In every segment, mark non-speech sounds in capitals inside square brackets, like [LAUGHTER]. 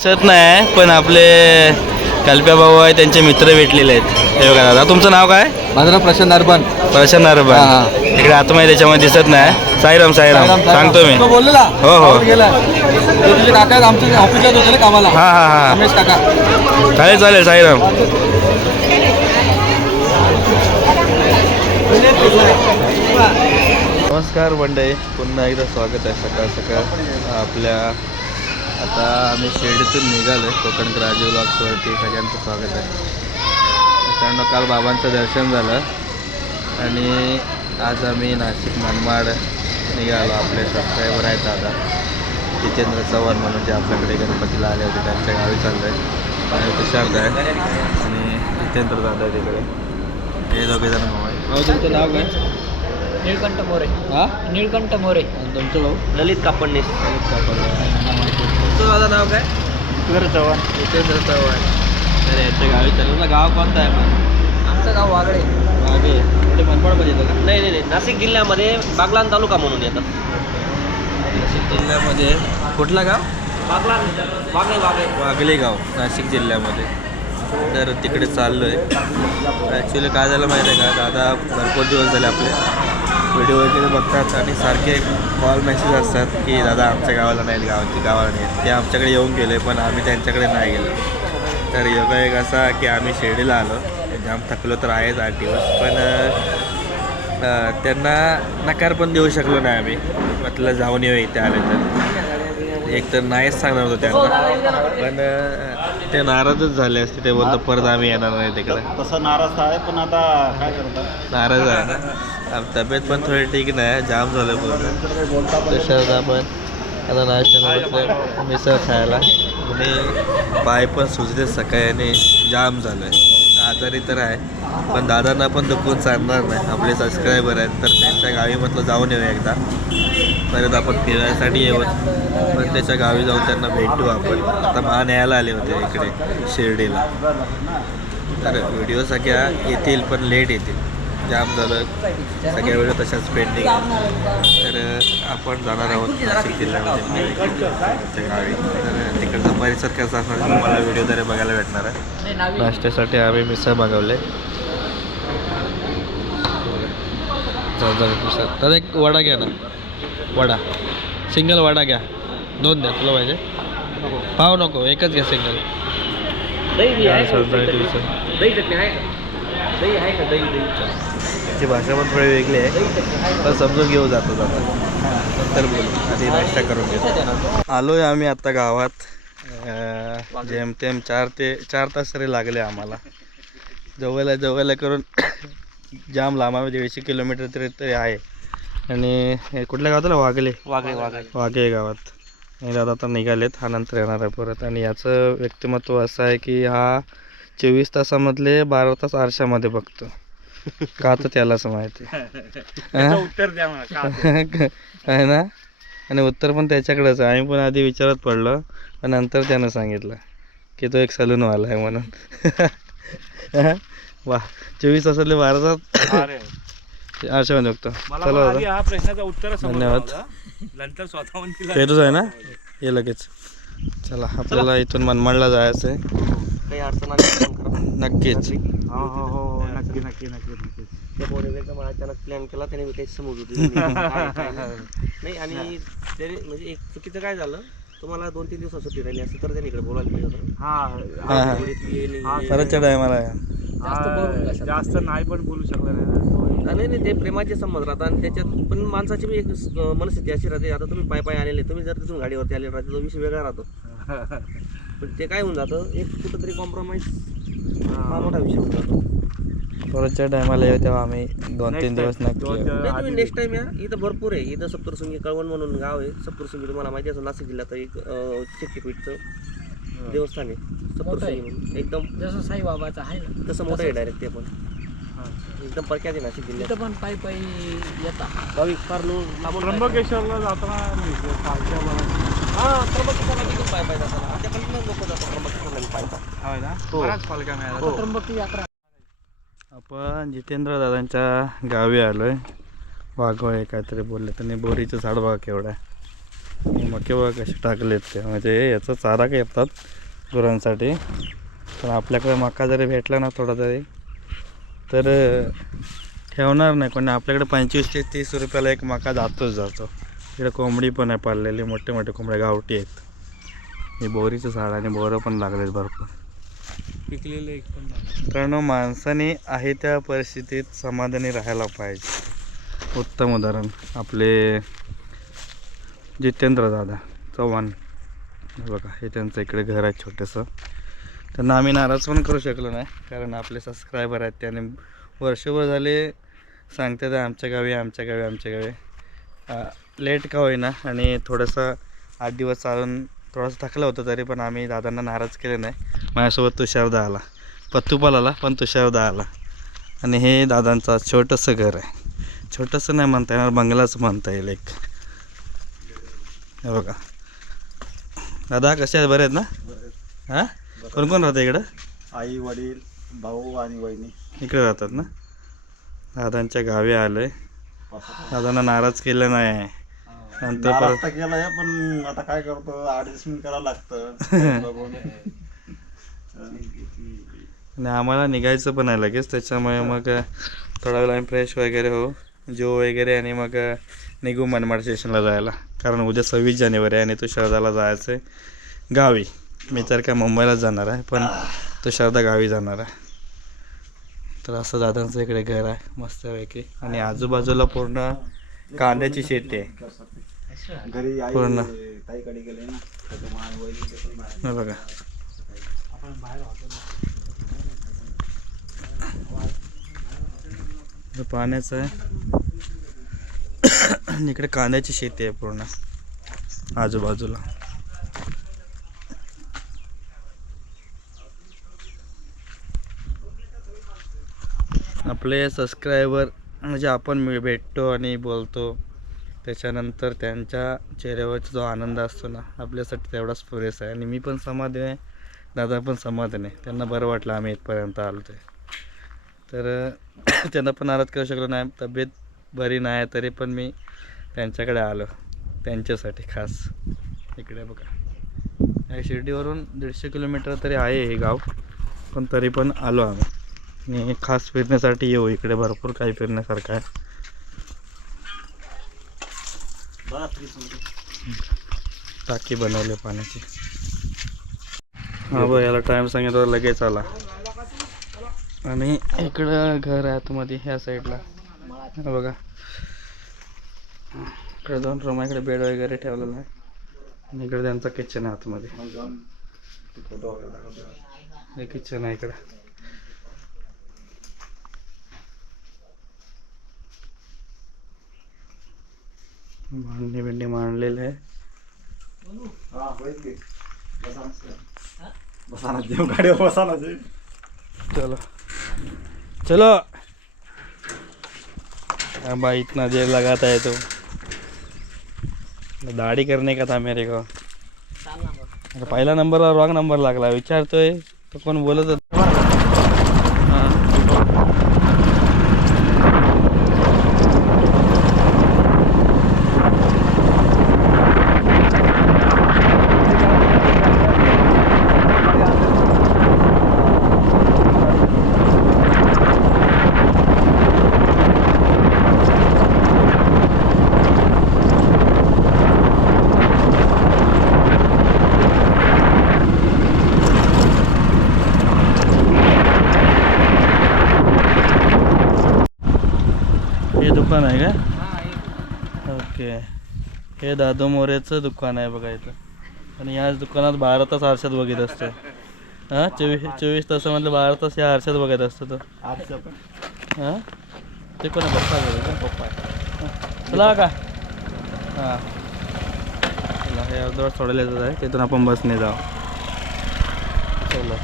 दिसत नाही पण आपले कल्प्या भाऊ आहे त्यांचे मित्र भेटलेले आहेत. हे बघा दादा तुमचं नाव काय? माझं नाव प्रशांत अर्बन प्रशांत हा, नारबा हा. इकडे आतमध्ये त्याच्यामध्ये दिसत नाही. साईराम साईराम. सांगतो मी. बोललेला. हो, हो. गावात गेला. तो तुझे काका आहेत, आमच्या ऑफिसला होते ना कामाला. हा हा हा. रमेश काका. चालेल चालेल साईराम. नमस्कार मंडळी. पुन्हा एकदा स्वागत आहे सकाळ सकाळ. आपल्या आता आम्ही शिर्डीतून निघालो आहे कोकण राजीव ब्लॉग्सवरती सगळ्यांचं स्वागत आहे. मित्रांनो काल बाबांचं दर्शन झालं. आणि आज आम्ही नाशिक मनमाड निघालो. आपले सबस्क्रायबर आहेत दादा. जितेंद्र चव्हाण म्हणून जे आपल्याकडे गणपतीला आले होते. त्यांच्या गावी चाललो आहे आणि तुषार आहे. आणि जितेंद्र दादा आहे तिकडे. हे दोघे जण भाऊ आहे भाऊ तुमचं नाव काय? निळकंठ मोरे. हां? निळकंठ मोरे. आणि तुमचं भाऊ? ललित कापडणीस तुमचं माझं नाव काय? चव्हाण. जितेंद्र चव्हाण. तर याच्या गावी चालू ना गाव कोणतं आहे पण आमचं गाव वागळे. मागे कुठे मनमाडमध्ये येतं का? नाही नाही नाही. नाशिक जिल्ह्यामध्ये बागलान तालुका म्हणून येतं. नाशिक जिल्ह्यामध्ये कुठला गाव? बागलान. वागळे वागळे. वाघले गाव नाशिक जिल्ह्यामध्ये. तर तिकडे चाललो आहे ॲक्च्युली काय झालं माहिती आहे का? दादा भरपूर दिवस झाले आपले. व्हिडिओ वगैरे बघतात आणि सारखे कॉल मेसेज असतात की दादा आमच्या गावाला नाही गावाची गावाला नाही ते आमच्याकडे येऊन गेले पण आम्ही त्यांच्याकडे नाही गेलो. तर योगा एक असा की आम्ही शिर्डीला आलो. जाम थकलो तर आहेच आठ दिवस पण त्यांना नकार पण देऊ शकलो नाही आम्ही. म्हटलं जाऊन येऊ इथे आले तर. एक तर नाहीच सांगणार होतो त्यांना. पण ते नाराजच झाले असते ते बोलतो परत आम्ही येणार नाही तिकडे. तसं नाराज आहे पण आता काय करतात? नाराज आहे ना? अब तब्येत पण थोडी ठीक नाही जाम झालं पूर्ण तशात आपण. आता नाश्त्याला बसले मिसळ खायला. आणि पाय पण सुजले सकाळी आणि जाम झालं आहे आजारी तर आहे पण दादांना पण दुखून चालणार नाही. आपले सबस्क्रायबर आहेत तर त्यांच्या गावी म्हटलं जाऊन येऊ एकदा. परत आपण फिरायसाठी येऊ. पण त्याच्या गावी जाऊन त्यांना भेटू आपण. आता मान न्यायला आले होते इकडे शिर्डीला. तर व्हिडिओ सगळ्या येतील पण लेट येतील. जाम झालं. सगळ्या व्हिडिओ तशाच पेंडिंग तर आपण जाणार आहोत नाशिक जिल्ह्यामध्ये. त्या गावी. तर तिकडचा परिसर कसा असणार तुम्हाला व्हिडिओद्वारे बघायला भेटणार आहे. नाश्त्यासाठी आम्ही मिसळ मागवले. मिसळ. दादा एक वडा घ्या ना. वडा. सिंगल वडा घ्या. दोन द्या तुला पाहिजे? पाव नको एकच घ्या सिंगल. दही आहे का? दही. चटणी आहे का दही आहे का दही दही ती भाषा पण थोडी वेगळी आहे पण समजून घेऊ जातो जाता. नंतर बोलू आधी नाश्ता करून घेऊ आलो आहे आम्ही आत्ता गावात. जेमतेम चार ते चार तास तरी लागले आम्हाला. जवळला जवळला करून [COUGHS] जाम लांब आहे दीडशे किलोमीटर तरी तरी आहे. आणि कुठल्या गावात आलं? वाघले वागळे वागळे वाघे गावात. आणि दादा आता निघालेत हा नंतर येणार आहे परत. आणि याचं व्यक्तिमत्व असं आहे की हा चोवीस तासामधले बारा तास आरशामध्ये बघतो. का तर त्यालाच माहिती? उत्तर द्या मला आहे [LAUGHS] ना? आणि उत्तर पण त्याच्याकडेच आहे. आम्ही पण आधी विचारत पडलो पण नंतर त्यानं सांगितलं की तो एक सलूनवाला आहे म्हणून. वा चोवीस तासातले बारा तास आरशामध्ये बघतो चला दादा. हा प्रश्नाचं उत्तर धन्यवाद. नंतर स्वतःहून दिलं पेरूच आहे ना? ये लगेच. चला आपल्याला इथून मनमाडला जायचं आहे काही अडचण आली तर फोन करा. नक्कीच. हो हो हो. नक्की नक्की नक्की नक्की. त्या पोरीने एकदम अचानक प्लॅन केला त्याने मी काही समजू दिलं [LAUGHS] नाही. आणि त्याने म्हणजे एक चुकीचं काय झालं तुम्हाला दोन तीन दिवसात सुट्टी राहिली असं तर त्याने इकडे बोलायला पाहिजे होतं. हा हा. हा पोरीत ये नाही, ये परतच्या टायमाला हा, जास्त नाही पण बोलू शकलं नाही ना. तो- नाही नाही ते प्रेमाचे संबंध राहतात आणि त्याच्यात पण माणसाची बी एक अं, मनस्थिती अशी राहते आता तुम्ही पाय पाय आलेले तुम्ही जर तिथून गाडीवरती आले राहते तो विषय वेगळा राहतो. [LAUGHS] पण ते काय होऊन जातं एक कुठंतरी कॉम्प्रोमाइज हा. मोठा विषय होऊन जातो. परतच्या टायमाला येऊ तेव्हा आम्ही दोन तीन दिवस नक्की दोन- येऊ. दोन- नाही तुम्ही नेक्स्ट टाइम या. इथं भरपूर आहे. इथं सप्तशृंगी कळवण म्हणून गाव आहे. सप्तशृंगी तुम्हाला माहिती असेल नाशिक जिल्ह्यात एक अं, शक्तिपीठचं देवस्थान आहे. सप्तशृंगी म्हणून. एकदम जसं साईबाबाचं आहे ना तसं मोठं आहे डायरेक्ट ते पण. एकदम परक्यात आहे नाशिक जिल्ह्यात. तिथं पण पायी पायी येतात. भाविक फार लो- लांबून पायी- त्र्यंबकेश्वरला जाताना मी पालख्या बघा. हा त्र्यंबकेश्वरला तिथून पाय पाय जाताना. आमच्याकडनं लोक जातात त्र्यंबकेश्वरला पाय पाय. होय ना? हो. बऱ्याच पालख्या मिळाल्या त्र्यंबकी यात्रा. आपण जितेंद्र दादांच्या गावी आलो आहे वाघोळे काहीतरी बोलले त्यांनी बोरीचं झाड बघा केवढं आहे. मके बघा कसे टाकलेत ते. म्हणजे याचा चारा काय येतात गुरांसाठी. पण आपल्याकडे मका जरी भेटला ना थोडा तरी तर ठेवणार नाही पण आपल्याकडे पंचवीस ते तीस रुपयाला एक मका जातोच जातो. इकडे कोंबडी पण आहे पाळलेली मोठे मोठे कोंबड्या गावठी आहेत. हे बोरीचं झाड आणि बोरं पण लागलेत भरपूर. पिकलेलं एक पण मित्रांनो माणसाने आहे त्या परिस्थितीत समाधानी राहायला पाहिजे. उत्तम उदाहरण आपले जितेंद्र दादा चव्हाण. बघा हे त्यांचं इकडे घर आहे छोटंसं. त्यांना आम्ही नाराज पण करू शकलो नाही कारण आपले सबस्क्रायबर आहेत त्याने वर्षभर झाले सांगतात आमच्या गावी आमच्या गावी आमच्या गावी. लेट का होईना आणि थोडंसं आठ दिवस चालून थोडंसं थकलं होतं तरी पण आम्ही दादांना नाराज केले नाही. माझ्यासोबत तुषारदा आला पत्तूपाल आला पण तुषारदा आला आणि हे दादांचं छोटंसं घर आहे. छोटंसं नाही म्हणता येणार बंगलाच म्हणता येईल एक. हे बघा. दादा कसे आहेत? बरे आहेत ना? हां? कोण कोण राहतं इकडं? आई वडील भाऊ आणि वहिनी. इकडे राहतात ना? दादांच्या गावी आलोय. दादांना नाराज केलं नाही. नंतर परत केलाय पण आता काय करतो ऍडजस्टमेंट करावं लागतं. [LAUGHS] बघून आणि आम्हाला निघायचं पण आहे लगेच त्याच्यामुळे मग थोडा वेळ आम्ही फ्रेश वगैरे हो जेव वगैरे आणि मग निघू मनमाड स्टेशनला जायला. कारण उद्या सव्वीस जानेवारी आहे आणि तो शरदाला जायचं आहे गावी. मी तर काय मुंबईलाच जाणार आहे पण तो शरदा गावी जाणार आहे. तर असं दादांचं इकडे घर आहे मस्तपैकी. आणि आजूबाजूला पूर्ण कांद्याची शेती आहे. घरी आई पूर्ण. ताईकडे गेले ना त्याच्यामुळे आई वहिनी ते पण बाहेर. हे बघा. हे पाण्याचं आहे. आणि इकडे कांद्याची शेती आहे पूर्ण. आजूबाजूला. आपले सबस्क्रायबर म्हणजे आपण मी भेटतो आणि बोलतो. त्याच्यानंतर त्यांच्या चेहऱ्यावरचा जो आनंद असतो ना आपल्यासाठी तेवढाच पुरेसा आहे. आणि मी पण समाधान आहे दादा पण समाधान आहे. त्यांना बरं वाटलं आम्ही इथपर्यंत आलो ते तर [CLEARS THROAT] त्यांना पण नाराज करू शकलो नाही. तब्येत बरी नाही तरी पण मी त्यांच्याकडे आलो. त्यांच्यासाठी खास. इकडे बघा. या शिर्डीवरून दीडशे किलोमीटर तरी आहे हे गाव पण तरी पण आलो आम्ही. आणि खास फिरण्यासाठी येऊ. इकडे भरपूर काही फिरण्यासारखं आहे. टाकी बनवली पाण्याची. हा बघ याला टाईम सांगितलं लगेच आला. आणि इकडं घर आहे आतमध्ये ह्या साईडला बघा. इकडे दोन रूम इकडे बेड वगैरे ठेवलेला आहे. आणि इकडे त्यांचा किचन आहे आतमध्ये. हे किचन आहे इकडं. भांडी बिंडी मांडलेले आहे. हा, गाडीवर. चलो. चलो. भाई इतना देर लगाता है तो. दाढी करने का था मेरे को. पहिला नंबरला रॉंग नंबर लागला विचारतोय तो कोण बोलत होता हां हे दुकान आहे का हा एक ओके हे दादू मोरेचं दुकान आहे बघा इथं. आणि याच दुकानात बारा तास आरशात बघत असतो. हां? चोवीस चोवीस तासामधले बारा तास या आरशात बघत असतो तो. आजचं पण. हां? ते कोण पप्पा का? पप्पा. हां. चला का? हां. चला हे अर्धवट सोडायला येतात आहे. तिथून आपण बसने जाऊ. चला.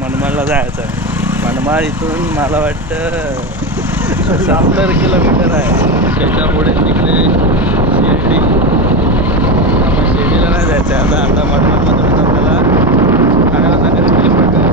मनमाडला जायचं आहे. मनमाड इथून मला वाटतं सत्तर किलोमीटर आहे. त्याच्यापुढे तिकडे शिर्डी आपण शिर्डीला नाही जायचं आहे आता आता मनमाडमधून आपल्याला आणायला सांगायचं किलोमीटर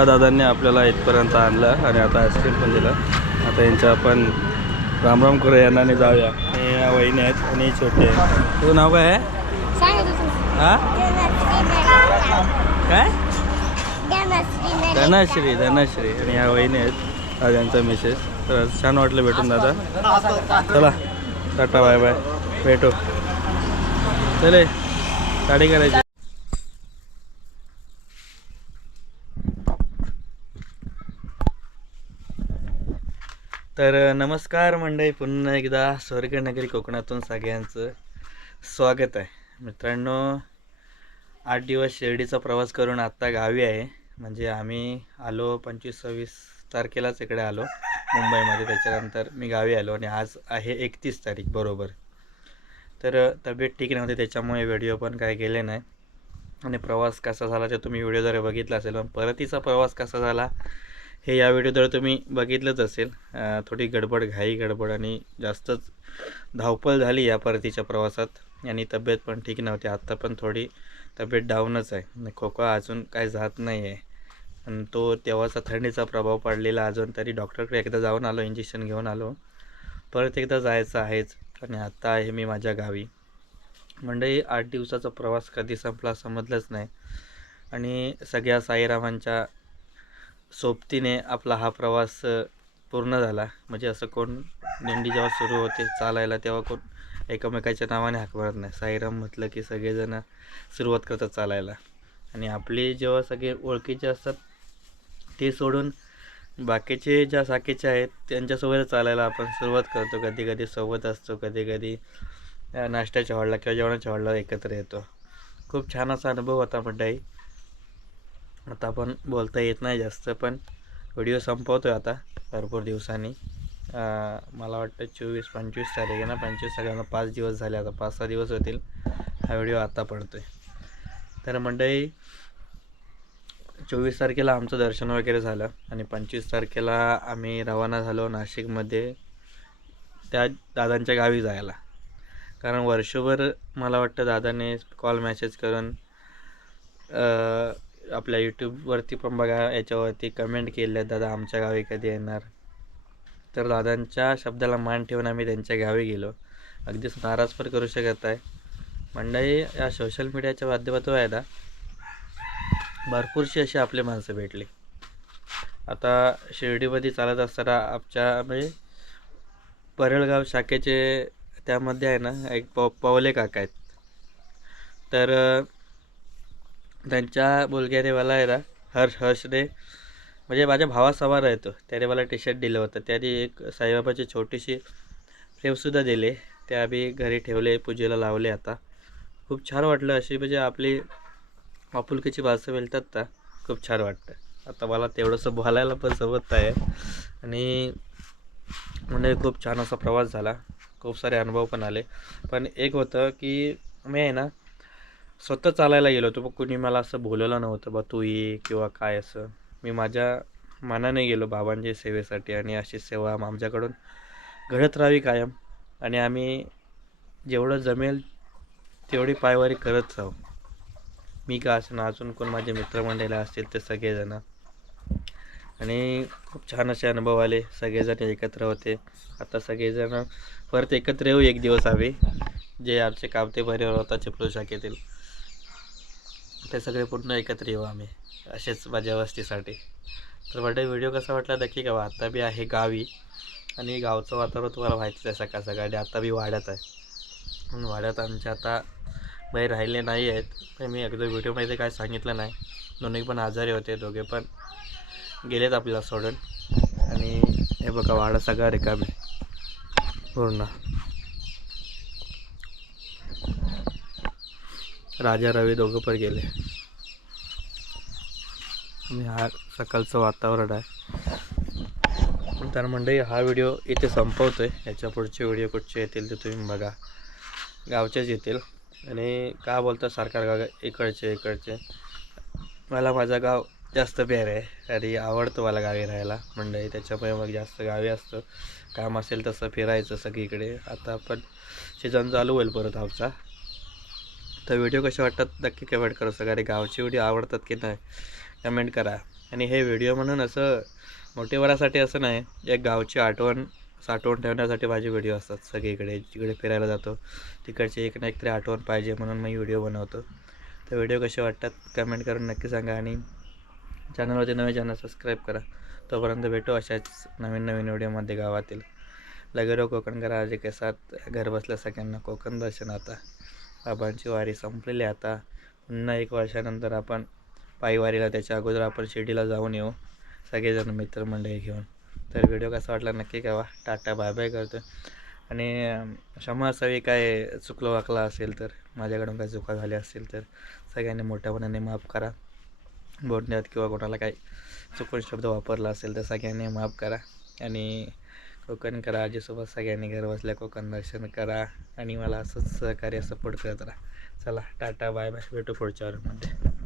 या दादांनी आपल्याला इथपर्यंत आणलं आणि आता आईस्क्रीम पण दिलं. आता यांच्या आपण रामराम करूया यांना जाऊया. हे या वहिनी आहेत आणि छोटी आहे तुझं नाव काय आहे? हा? काय? धनश्री धनश्री आणि ह्या वहिनी आहेत. हा त्यांचा मिसेस तर छान वाटलं भेटून दादा. चला टाटा बाय बाय. भेटू. चले गाडी करायची. तर नमस्कार मंडळी. पुन्हा एकदा स्वर्गनगरी कोकणातून सगळ्यांचं स्वागत आहे. मित्रांनो आठ दिवस शिर्डीचा प्रवास करून आत्ता गावी आहे. म्हणजे आम्ही आलो पंचवीस सव्वीस तारखेलाच इकडे आलो मुंबईमध्ये. त्याच्यानंतर मी गावी आलो आणि आज आहे एकतीस तारीख बरोबर. तर तब्येत ठीक नव्हती त्याच्यामुळे व्हिडिओ पण काय गेले नाही. आणि प्रवास कसा झाला ते तुम्ही व्हिडिओद्वारे बघितला असेल पण परतीचा प्रवास कसा झाला हे या व्हिडिओद्वारे तुम्ही बघितलंच असेल थोडी गडबड घाई गडबड आणि जास्तच धावपळ झाली या परतीच्या प्रवासात. आणि तब्येत पण ठीक नव्हती. आत्ता पण थोडी तब्येत डाऊनच आहे. आणि अजून काय जात नाही आहे आणि तो तेव्हाचा थंडीचा प्रभाव पडलेला अजून तरी डॉक्टरकडे एकदा जाऊन आलो इंजेक्शन घेऊन आलो. परत एकदा जायचं आहेच. आणि आत्ता आहे मी माझ्या गावी. मंडळी आठ दिवसाचा प्रवास कधी संपला समजलंच नाही. आणि सगळ्या साईरामांच्या सोबतीने आपला हा प्रवास पूर्ण झाला. म्हणजे असं कोण दिंडी जेव्हा सुरू होते चालायला तेव्हा कोण एकमेकाच्या नावाने हाक मारत नाही. साईराम म्हटलं की सगळेजण सुरुवात करतात चालायला. आणि आपले जेव्हा सगळे ओळखीचे असतात ते सोडून बाकीचे ज्या साखीचे आहेत त्यांच्यासोबत चालायला आपण सुरुवात करतो. कधी कधी सोबत असतो कधी कधी नाश्त्याच्या हॉलला किंवा जेवणाच्या हॉलला एकत्र येतो. खूप छान असा अनुभव होता मंडळी. आता आपण बोलता येत नाही जास्त पण व्हिडिओ संपवतो आहे आता भरपूर दिवसांनी. मला वाटतं चोवीस पंचवीस तारीख आहे ना पंचवीस सगळ्यांना पाच दिवस झाले आता पाच सहा दिवस होतील. हा व्हिडिओ आता पडतो आहे तर मंडळी चोवीस तारखेला आमचं दर्शन वगैरे झालं आणि पंचवीस तारखेला आम्ही रवाना झालो नाशिकमध्ये त्या दादांच्या गावी जायला. कारण वर्षभर मला वाटतं दादाने कॉल मॅसेज करून आपल्या यूट्यूबवरती पण बघा याच्यावरती कमेंट केल्या दादा आमच्या गावी कधी येणार? तर दादांच्या शब्दाला मान ठेवून आम्ही त्यांच्या गावी गेलो. अगदीच नाराज पण करू शकत आहे मंडळी या सोशल मीडियाच्या माध्यमातून आहे ना भरपूरशी अशी आपली माणसं भेटली. आता शिर्डीमध्ये चालत असताना आमच्या म्हणजे परळगाव शाखेचे त्यामध्ये आहे ना एक प पवले काका आहेत. तर त्यांच्या मुलग्या मला आहे ना हर्ष हर्षने म्हणजे माझ्या भावासमोर आहे तो. त्याने मला टी शर्ट दिलं होतं. त्याने एक साईबाबाची छोटीशी फ्रेमसुद्धा दिले. ते आम्ही घरी ठेवले पूजेला लावले आता. खूप छान वाटलं. अशी म्हणजे आपली आपुलकीची माणसं मिळतात ना खूप छान वाटतं. आता मला तेवढंसं बोलायला पण जमत आहे आणि म्हणजे खूप छान असा प्रवास झाला. खूप सारे अनुभव पण आले. पण एक होतं की मी आहे ना स्वतः चालायला गेलो होतो पण कुणी मला असं बोलवलं नव्हतं बा तू ये किंवा काय असं. मी माझ्या मनाने गेलो बाबांच्या सेवेसाठी आणि अशी सेवा आमच्याकडून घडत राहावी कायम. आणि आम्ही जेवढं जमेल तेवढी पायवारी करत राहू मी का असं अजून कोण माझे मित्रमंडळी असतील ते सगळेजण. आणि खूप छान असे अनुभव आले सगळेजण एकत्र होते. आता सगळेजण परत एकत्र येऊ एक दिवस आम्ही जे आमचे कामते परिवार होता चिपळू शाखेतील. ते सगळे पूर्ण एकत्र येऊ आम्ही असेच माझ्या वस्तीसाठी. तर वाटतं व्हिडिओ कसा वाटला नक्की का आता बी आहे गावी आणि गावचं वातावरण तुम्हाला माहितीच आहे सकाळ सकाळी आता बी वाड्यात आहे. म्हणून वाड्यात आमच्या आता बाहेर राहिले नाही आहेत. पण मी अगदी व्हिडिओमध्ये काय सांगितलं नाही. दोन्ही पण आजारी होते दोघे पण गेलेत आपल्याला सोडून. आणि हे बघा वाडा सगळा रिकामे पूर्ण. राजा रवी दोघं पण गेले. आणि हा सकाळचं वातावरण आहे. तर मंडळी हा व्हिडिओ इथे संपवतो आहे याच्या पुढचे व्हिडिओ कुठचे येतील ते तुम्ही बघा. गावचेच येतील. आणि का बोलतात सरकार गाव इकडचे इकडचे? मला माझं गाव जास्त प्यार आहे. आणि आवडतं मला गावी राहायला. मंडळी त्याच्यामुळे मग जास्त गावी असतं. काम असेल तसं फिरायचं सगळीकडे. आता आपण सीझन चालू होईल परत आमचा. तर व्हिडिओ कसे वाटतात नक्की कमेंट करू सगळ्या. गावचे व्हिडिओ आवडतात की नाही कमेंट करा. आणि हे व्हिडिओ म्हणून असं मोठेवरासाठी असं नाही एक गावची आठवण साठवून ठेवण्यासाठी माझे व्हिडिओ असतात. सगळीकडे जिकडे फिरायला जातो तिकडची एक ना एक तरी आठवण पाहिजे म्हणून मी व्हिडिओ बनवतो. तर व्हिडिओ कसे वाटतात कमेंट करून नक्की सांगा. आणि चॅनलवरती नवीन चॅनल सबस्क्राईब करा. तोपर्यंत भेटू अशाच नवीन नवीन व्हिडिओमध्ये गावातील. लगेरो कोकण करा जे के साथ घर बसल्या सगळ्यांना कोकण दर्शन आता. बाबांची वारी संपलेली आता पुन्हा एक वर्षानंतर आपण पायीवारीला त्याच्या अगोदर आपण शिर्डीला जाऊन येऊ. सगळेजण मित्रमंडळी घेऊन. तर व्हिडिओ कसा वाटला नक्की कळवा. टाटा बाय बाय करतो. आणि अं, क्षमा असावी काय चुकलं वाकला असेल तर माझ्याकडून काय चुका झाल्या असतील तर सगळ्यांनी मोठ्यापणाने माफ करा. बोलण्यात किंवा कोणाला काही चुकून शब्द वापरला असेल तर सगळ्यांनी माफ करा. आणि कोकण करा आजीसोबत सगळ्यांनी घर बसल्या कोकण दर्शन करा आणि मला असंच सहकार्य सपोर्ट करत राहा. चला टाटा बाय बाय भेटू पुढच्या मध्ये.